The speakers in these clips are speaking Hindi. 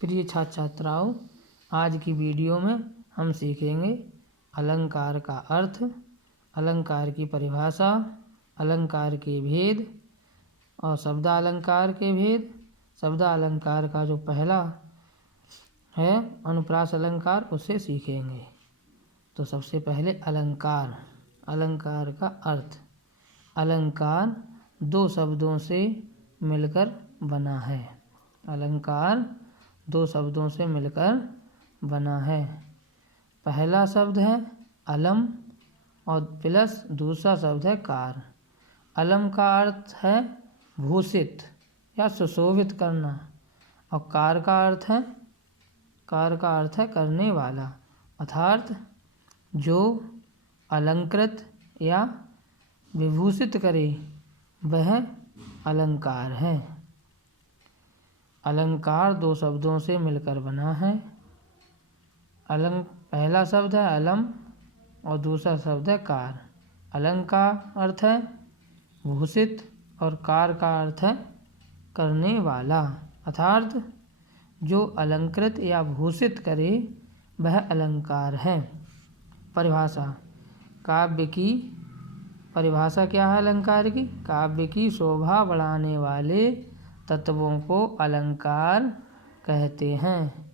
प्रिय छात्र छात्राओं, आज की वीडियो में हम सीखेंगे अलंकार का अर्थ, अलंकार की परिभाषा, अलंकार के भेद और शब्दालंकार के भेद। शब्दालंकार का जो पहला है अनुप्रास अलंकार, उसे सीखेंगे। तो सबसे पहले अलंकार। अलंकार का अर्थ। अलंकार दो शब्दों से मिलकर बना है। अलंकार दो शब्दों से मिलकर बना है। पहला शब्द है अलम और प्लस दूसरा शब्द है कार। अलम का अर्थ है भूषित या सुशोभित करना और कार का अर्थ है करने वाला, अर्थात जो अलंकृत या विभूषित करे वह अलंकार है। अलंकार दो शब्दों से मिलकर बना है। पहला शब्द है अलम और दूसरा शब्द है कार। अलंग का अर्थ है भूषित और कार का अर्थ है करने वाला, अर्थात जो अलंकृत या भूषित करे वह अलंकार है। परिभाषा। काव्य की परिभाषा क्या है अलंकार की? काव्य की शोभा बढ़ाने वाले तत्वों को अलंकार कहते हैं।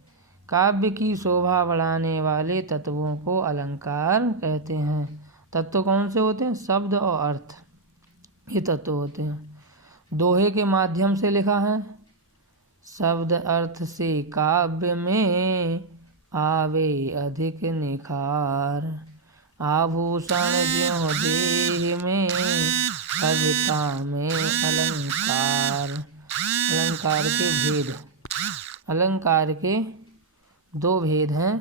काव्य की शोभा बढ़ाने वाले तत्वों को अलंकार कहते हैं। तत्व कौन से होते हैं? शब्द और अर्थ, ये तत्व होते हैं। दोहे के माध्यम से लिखा है, शब्द अर्थ से काव्य में आवे अधिक निखार, आभूषण ज्यों देह में कविता में अलंकार। अलंकार के भेद। अलंकार के दो भेद हैं।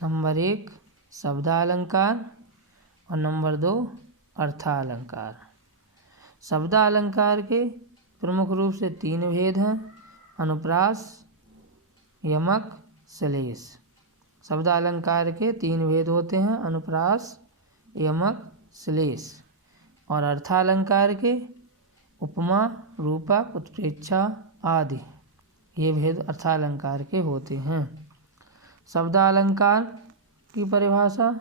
नंबर 1 शब्दालंकार और नंबर 2 अर्थालंकार। शब्दालंकार के प्रमुख रूप से 3 भेद हैं: अनुप्रास, यमक, श्लेष। शब्दालंकार के 3 भेद होते हैं: अनुप्रास, यमक, श्लेष। और अर्थालंकार के उपमा, रूपक, उत्प्रेक्षा आदि, ये भेद अर्थालंकार के होते हैं। शब्दालंकार की परिभाषा।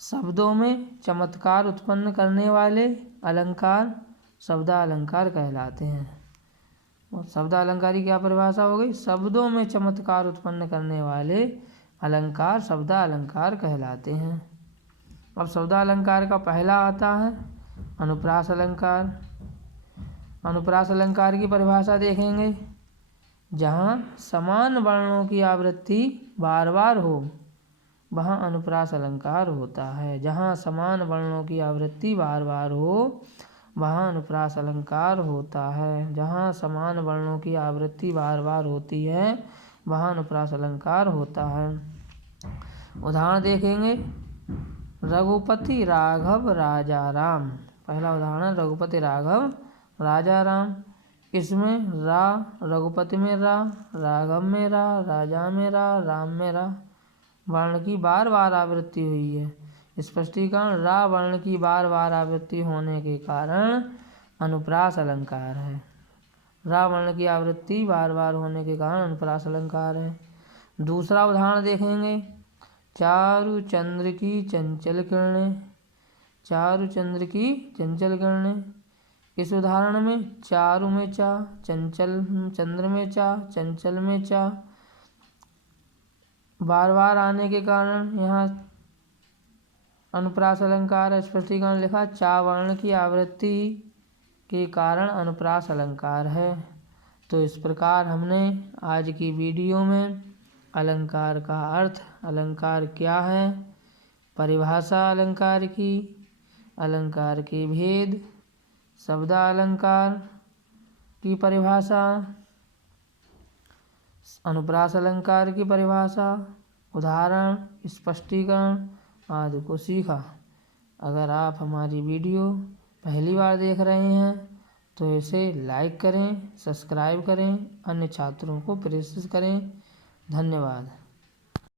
शब्दों में चमत्कार उत्पन्न करने वाले अलंकार शब्दालंकार कहलाते हैं। शब्दालंकार की क्या परिभाषा हो गई? शब्दों में चमत्कार उत्पन्न करने वाले अलंकार शब्दालंकार कहलाते हैं। अब शब्दालंकार का पहला आता है अनुप्रास अलंकार। अनुप्रास अलंकार की परिभाषा देखेंगे। जहाँ समान वर्णों की आवृत्ति बार बार हो वहाँ अनुप्रास अलंकार होता है। जहाँ समान वर्णों की आवृत्ति बार बार हो वहाँ अनुप्रास अलंकार होता है। जहाँ समान वर्णों की आवृत्ति बार बार होती है वहाँ अनुप्रास अलंकार होता है। उदाहरण देखेंगे। रघुपति राघव राजा राम। पहला उदाहरण रघुपति राघव राजा राम। इसमें रा रघुपति में रा, राघव में रा, राजा में रा, राम में रा वर्ण की बार बार आवृत्ति हुई है। स्पष्टीकरण। रा वर्ण की बार बार आवृत्ति होने के कारण अनुप्रास अलंकार है। रा वर्ण की आवृत्ति बार बार होने के कारण अनुप्रास अलंकार है। दूसरा उदाहरण देखेंगे। चारु चंद्र की चंचल किरणें। चारु चंद्र की चंचल किरणें। इस उदाहरण में चारु में चा, चंचल चंद्र में चा, चंचल में चा बार बार आने के कारण यहाँ अनुप्रास अलंकार है। स्पष्टीकरण लिखा। चा वर्ण की आवृत्ति के कारण अनुप्रास अलंकार है। तो इस प्रकार हमने आज की वीडियो में अलंकार का अर्थ, अलंकार क्या है, परिभाषा अलंकार की, अलंकार के भेद, शब्दालंकार की परिभाषा, अनुप्रास अलंकार की परिभाषा, उदाहरण, स्पष्टीकरण आदि को सीखा। अगर आप हमारी वीडियो पहली बार देख रहे हैं तो इसे लाइक करें, सब्सक्राइब करें, अन्य छात्रों को प्रेरित करें। धन्यवाद।